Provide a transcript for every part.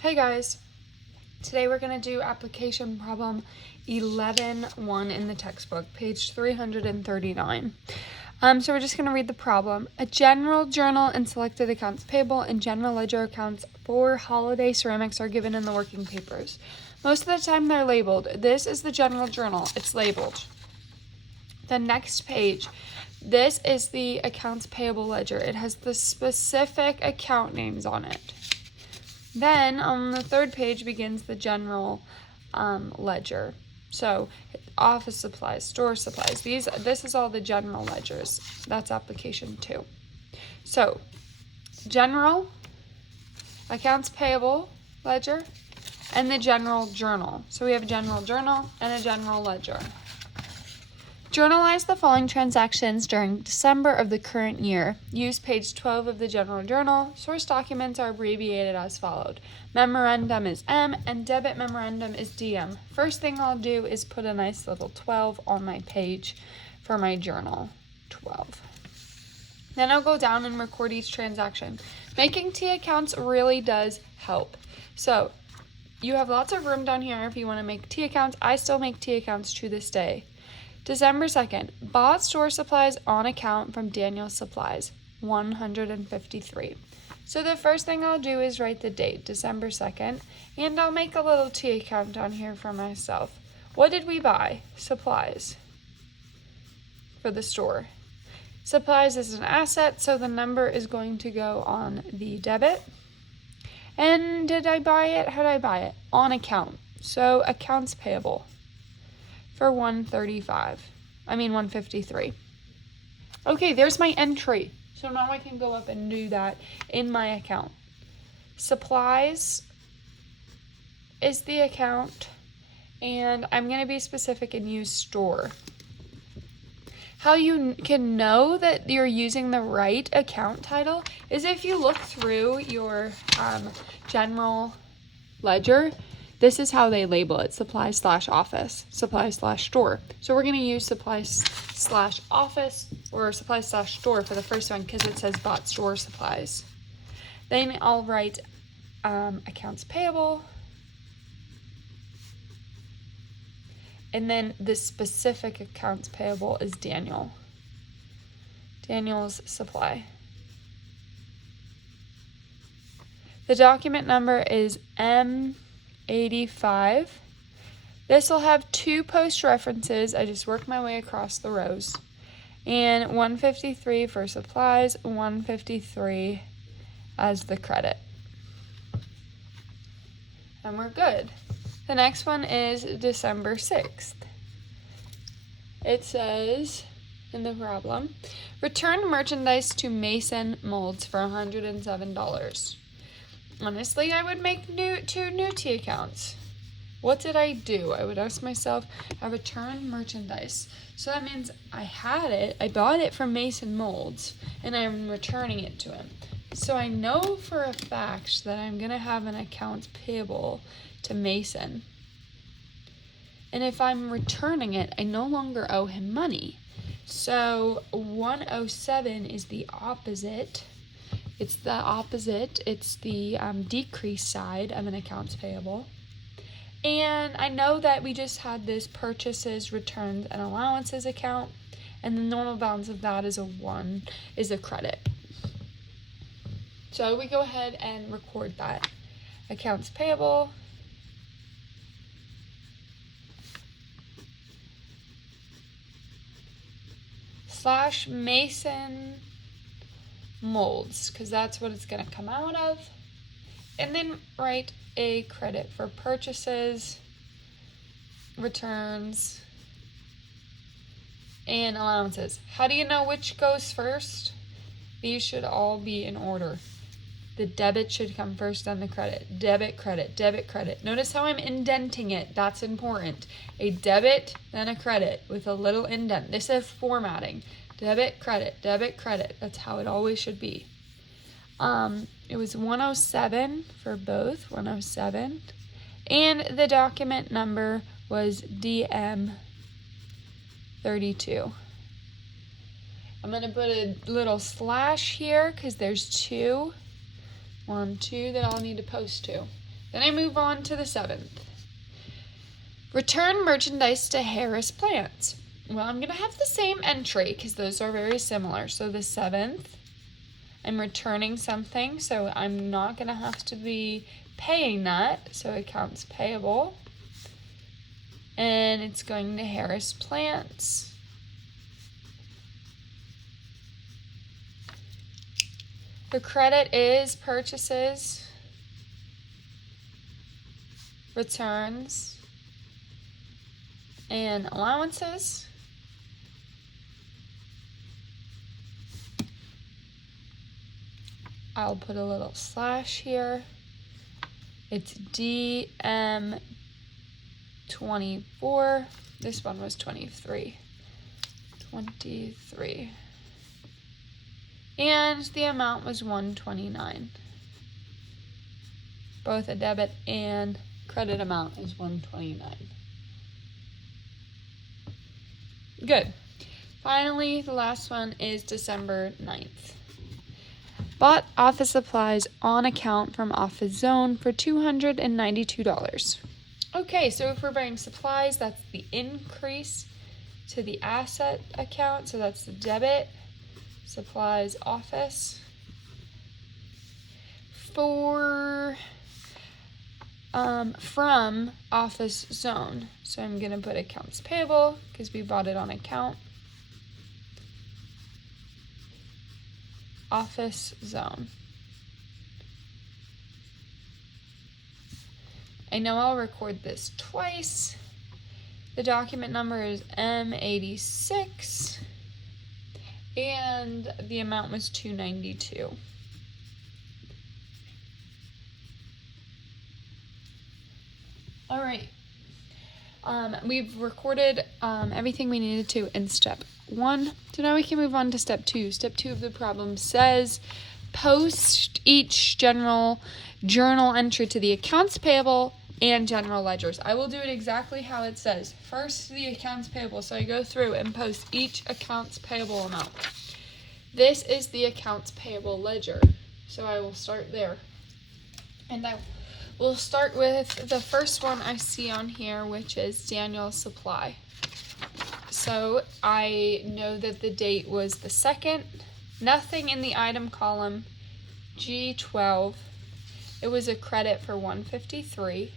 Hey guys, today we're going to do application problem 11.1 in the textbook, page 339. So we're just going to read the problem. A general journal and selected accounts payable and general ledger accounts for Holiday Ceramics are given in the working papers. Most of the time they're labeled. This is the general journal. It's labeled. The next page, this is the accounts payable ledger. It has the specific account names on it. Then on the third page begins the general ledger. So office supplies, store supplies. This is all the general ledgers. That's application 2. So general, accounts payable ledger, and the general journal. So we have a general journal and a general ledger. Journalize the following transactions during December of the current year. Use page 12 of the general journal. Source documents are abbreviated as followed. Memorandum is M and debit memorandum is DM. First thing I'll do is put a nice little 12 on my page for my journal. 12. Then I'll go down and record each transaction. Making T accounts really does help. So you have lots of room down here if you want to make T accounts. I still make T accounts to this day. December 2nd, bought store supplies on account from Daniel Supplies, 153. So the first thing I'll do is write the date, December 2nd, and I'll make a little T account down here for myself. What did we buy? Supplies for the store. Supplies is an asset, so the number is going to go on the debit. And did I buy it? How did I buy it? On account. So accounts payable. For 153. Okay, there's my entry. So now I can go up and do that in my account. Supplies is the account, and I'm going to be specific and use store. How you can know that you're using the right account title is if you look through your general ledger. This is how they label it, supplies/office, supplies/store. So we're going to use supplies/office or supplies/store for the first one because it says bought store supplies. Then I'll write accounts payable. And then the specific accounts payable is Daniel. Daniel's supply. The document number is M85. This will have 2 post references. I just work my way across the rows. And 153 for supplies, 153 as the credit. And we're good. The next one is December 6th. It says in the problem, return merchandise to Mason Molds for $107. Honestly, I would make 2 new T accounts. What did I do? I would ask myself, I returned merchandise. So that means I had it, I bought it from Mason Molds, and I'm returning it to him. So I know for a fact that I'm going to have an accounts payable to Mason. And if I'm returning it, I no longer owe him money. So 107 is the opposite. It's the opposite. It's the decrease side of an accounts payable. And I know that we just had this purchases, returns, and allowances account. And the normal balance of that is a credit. So we go ahead and record that. Accounts payable. / Mason Molds, because that's what it's going to come out of. And then write a credit for purchases, returns, and allowances. How do you know which goes first? These should all be in order. The debit should come first, then the credit. Debit, credit, debit, credit. Notice how I'm indenting it. That's important. A debit, then a credit with a little indent. This is formatting. Debit, credit, debit, credit. That's how it always should be. It was 107 for both, 107. And the document number was DM32. I'm going to put a little slash here because there's 2. 1, 2 that I'll need to post to. Then I move on to the 7th. Return merchandise to Harris Plants. Well, I'm going to have the same entry because those are very similar. So the 7th, I'm returning something, so I'm not going to have to be paying that. So accounts payable. And it's going to Harris Plants. The credit is purchases, returns, and allowances. I'll put a little slash here. It's DM24. This one was 23. 23. And the amount was $129. Both a debit and credit amount is $129. Good. Finally, the last one is December 9th. Bought office supplies on account from Office Zone for $292. Okay, so if we're buying supplies, that's the increase to the asset account. So that's the debit. Supplies office. For from Office Zone. So I'm going to put accounts payable because we bought it on account. Office Zone. I know I'll record this twice. The document number is M86 and the amount was $292. All right. We've recorded everything we needed to in step 1. So now we can move on to step 2. Step 2 of the problem says post each general journal entry to the accounts payable and general ledgers. I will do it exactly how it says. First, the accounts payable. So I go through and post each accounts payable amount. This is the accounts payable ledger. So I will start there. And we'll start with the first one I see on here, which is Daniel's Supply. So I know that the date was the 2nd. Nothing in the item column. G12. It was a credit for $153.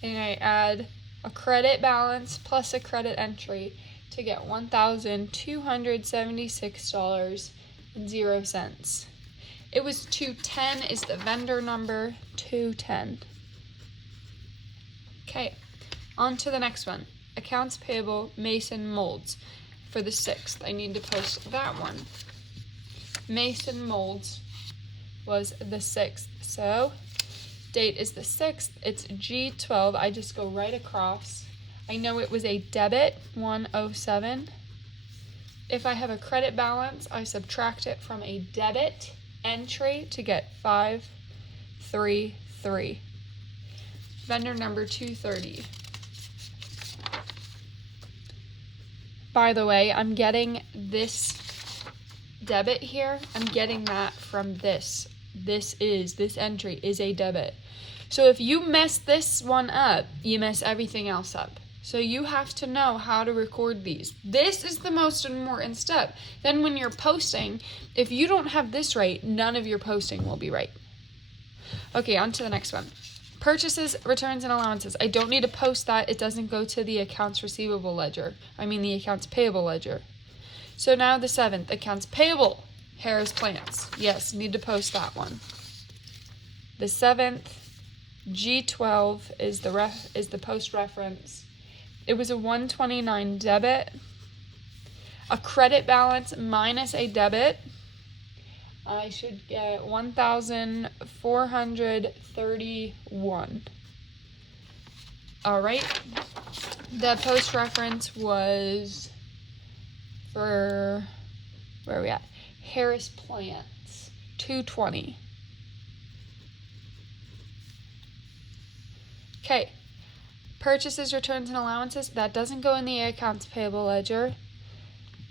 And I add a credit balance plus a credit entry to get $1,276.00. It was 210 is the vendor number, 210. Okay, on to the next one. Accounts payable, Mason Molds. For the 6th, I need to post that one. Mason Molds was the 6th. So, date is the 6th. It's G12. I just go right across. I know it was a debit, 107. If I have a credit balance, I subtract it from a debit entry to get 533. Vendor number 230. By the way, I'm getting this debit here. I'm getting that from this. This entry is a debit. So if you mess this one up, you mess everything else up. So you have to know how to record these. This is the most important step. Then when you're posting, if you don't have this right, none of your posting will be right. Okay, on to the next one. Purchases, returns, and allowances. I don't need to post that. It doesn't go to the accounts receivable ledger. The accounts payable ledger. So now the 7th, accounts payable, Harris Plants. Yes, need to post that one. The 7th, G12 is the post reference. It was a $129 debit, a credit balance minus a debit. I should get $1,431. All right. The post reference was for, where are we at? Harris Plants, 220. Okay. Purchases, returns, and allowances, that doesn't go in the accounts payable ledger.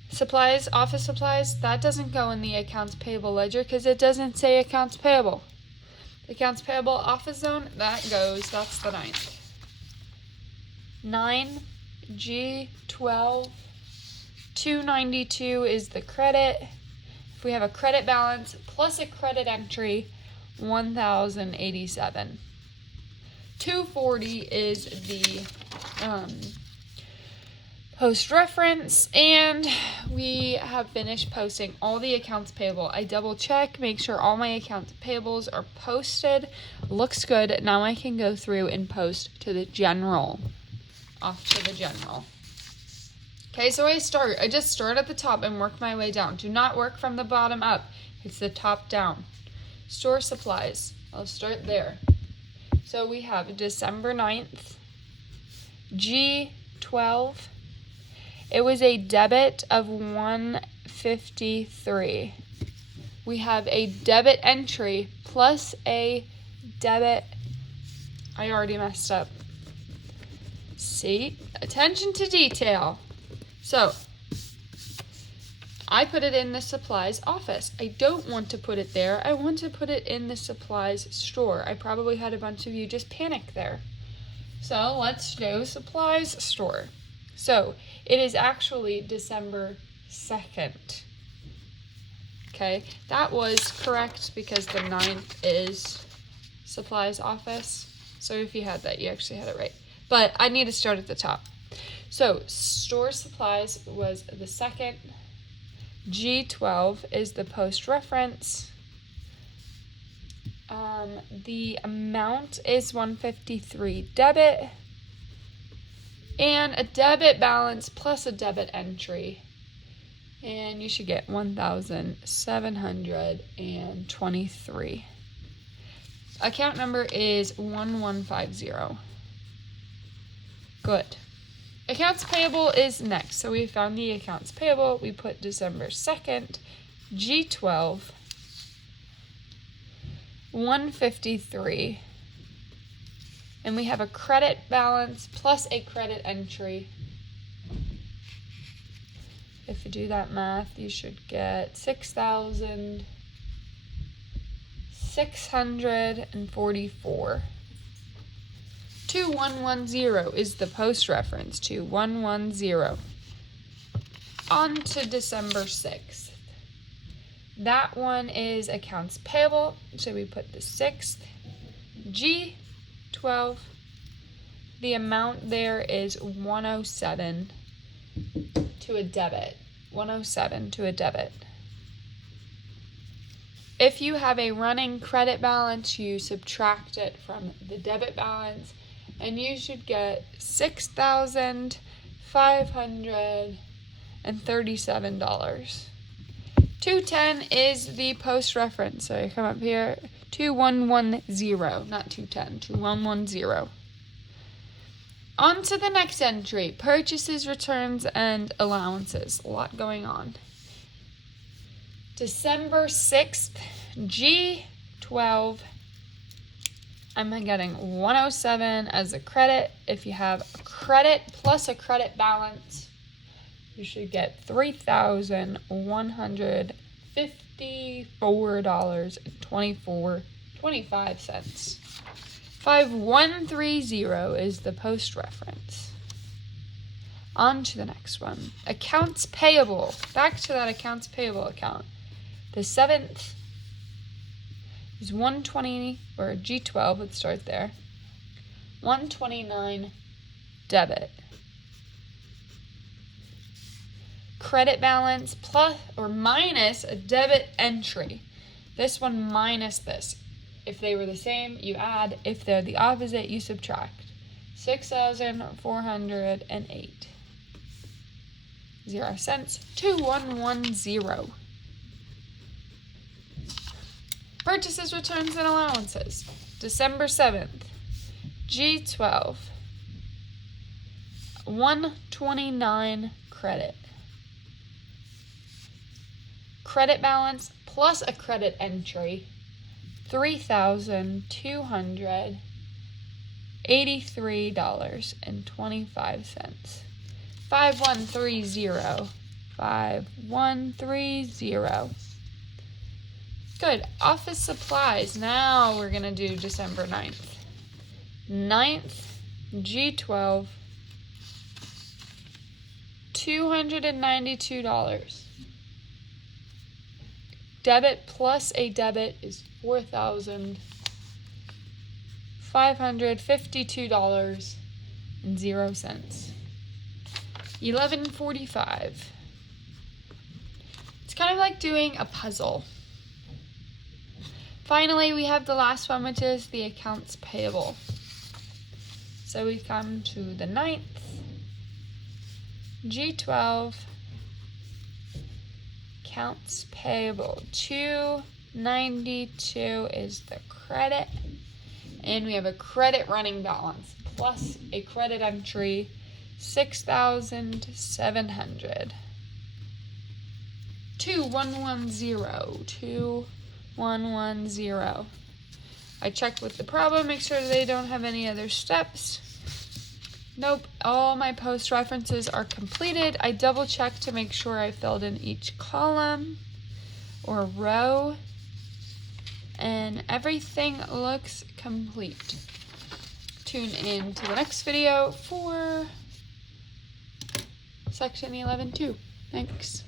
Supplies, office supplies, that doesn't go in the accounts payable ledger because it doesn't say accounts payable. Accounts payable office zone, that's the 9th. 9, G12, 292 is the credit. If we have a credit balance plus a credit entry, 1,087. 240 is the post reference, and we have finished posting all the accounts payable. I double check, make sure all my accounts payables are posted. Looks good. Now I can go through and post to the general. Off to the general. Okay, so I just start at the top and work my way down. Do not work from the bottom up. It's the top down. Store supplies. I'll start there. So we have December 9th, G12. It was a debit of $153. We have a debit entry plus a debit. I already messed up. See? Attention to detail. So, I put it in the supplies office. I don't want to put it there. I want to put it in the supplies store. I probably had a bunch of you just panic there. So, let's do supplies store. So, it is actually December 2nd. Okay, that was correct because the 9th is supplies office. So, if you had that, you actually had it right. But I need to start at the top. So, store supplies was the 2nd. G12 is the post reference. The amount is $153 debit. And a debit balance plus a debit entry. And you should get 1,723. Account number is 1150. Good. Accounts payable is next. So we found the accounts payable. We put December 2nd, G12, 153. And we have a credit balance plus a credit entry. If you do that math, you should get 6,644. 2110 is the post reference. 2110. On to December 6th. That one is accounts payable. So we put the 6th. G12. The amount there is 107 to a debit. 107 to a debit. If you have a running credit balance, you subtract it from the debit balance, and you should get $6,537. 210 is the post reference. So you come up here, 2110, not 210, 2110. On to the next entry, purchases, returns, and allowances. A lot going on. December 6th, G12. I'm getting 107 as a credit. If you have a credit plus a credit balance, you should get $3,154.25. 5130 is the post reference. On to the next one. Accounts payable. Back to that accounts payable account. The 7th is 120, or G12, let's start there. 129 debit. Credit balance plus or minus a debit entry. This one minus this. If they were the same, you add. If they're the opposite, you subtract. 6,408. 0 cents. 2110. Purchases, returns, and allowances. December 7th. G12. 129 credit. Credit balance plus a credit entry. $3,283.25. 5130. 5130. Good. Office supplies. Now we're going to do December 9th. 9th, G12, $292. Debit plus a debit is $4,552.00. 11:45. It's kind of like doing a puzzle. Finally, we have the last one, which is the accounts payable. So we come to the 9th, G12, accounts payable, $292 is the credit, and we have a credit running balance plus a credit entry, $6,700. 2110. I checked with the problem, make sure they don't have any other steps. Nope, all my post references are completed. I double checked to make sure I filled in each column or row, and everything looks complete. Tune in to the next video for section 11.2. Thanks.